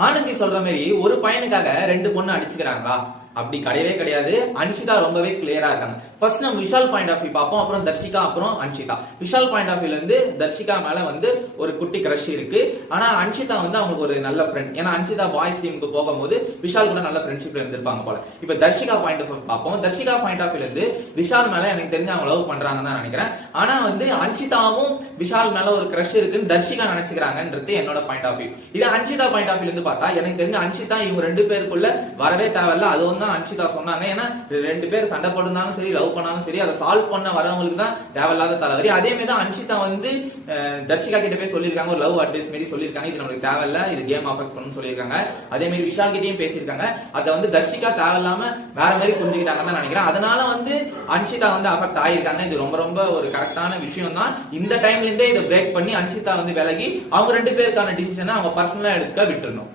ஆனந்தி சொல்ற மாதிரி ஒரு பையனுக்காக ரெண்டு பொண்ணு அடிச்சுக்கிறாங்களா? அப்படி கிடையவே கிடையாது. அன்ஷிதா ரொம்பவே கிளியரா இருக்காங்க. ஃபர்ஸ்ட் நம்ம விஷால் பாயிண்ட் ஆஃப் வியூ பார்ப்போம், அப்புறம் தர்ஷிகா, அப்புறம் அன்ஷிதா. விஷால் பாயிண்ட் ஆஃப் வியூல இருந்து தர்ஷிகா மேல ஒரு குட்டி கிரஷ் இருக்கு. ஆனா அன்ஷிதா அவங்களுக்கு ஒரு நல்ல ஃப்ரெண்ட். ஏன்னா அன்ஷிதா பாய்ஸ் டீமுக்கு போகும்போது விஷால் கூட நல்ல ஃப்ரெண்ட்ஷிப்ல இருந்திருப்பாங்க போல. இப்ப தர்ஷிகா பாயிண்ட் ஆஃப் பார்ப்போம். தர்ஷிகா பாயிண்ட் ஆஃப் வியூல இருந்து விஷால் மேல எனக்கு தெரிஞ்சு அவங்க லவ் பண்றாங்கன்னு தான் நினைக்கிறேன். ஆனா அன்ஷிதாவும் விஷால் மேல ஒரு கிரஷ் இருக்குன்னு தர்ஷிகா நினைச்சுக்கிறாங்கன்றது என்னோட பாயிண்ட் ஆஃப் வியூ. இது அன்ஷிதா பாயிண்ட் ஆஃப் வியூல இருந்து பார்த்தா எனக்கு தெரிஞ்ச அன்ஷிதா இவங்க ரெண்டு பேருக்குள்ள வரவே தேவையில்ல. அது அன்ஷிதா சொன்னாங்க. ஏன்னா ரெண்டு பேர் சண்டை போட்டுருந்தாலும் சரி, லவ் பண்ணாலும் சரி, அதை சால்வ் பண்ண வரவங்களுக்கு தான் தேவையில்லாத தலைவரி. அதே மாதிரி தான் அன்ஷிதா தர்ஷிகா கிட்ட போய் சொல்லியிருக்காங்க, ஒரு லவ் அட்வைஸ் மாதிரி சொல்லியிருக்காங்க. இது நமக்கு தேவையில்ல, இது கேம் அஃபெக்ட் பண்ணும் சொல்லியிருக்காங்க. அதே மாதிரி விஷால் கிட்டையும் பேசியிருக்காங்க. அதை தர்ஷிகா தேவையில்லாம வேற மாதிரி புரிஞ்சுக்கிட்டாங்க தான் நினைக்கிறேன். அதனால அன்ஷிதா அஃபெக்ட் ஆயிருக்காங்க. இது ரொம்ப ரொம்ப ஒரு கரெக்டான விஷயம் தான். இந்த டைம்ல இருந்தே இதை பிரேக் பண்ணி அன்ஷிதா விலகி அவங்க ரெண்டு பேருக்கான டிசிஷனை அவங்க பர்சனலா எடுக்க விட்டுறணும்.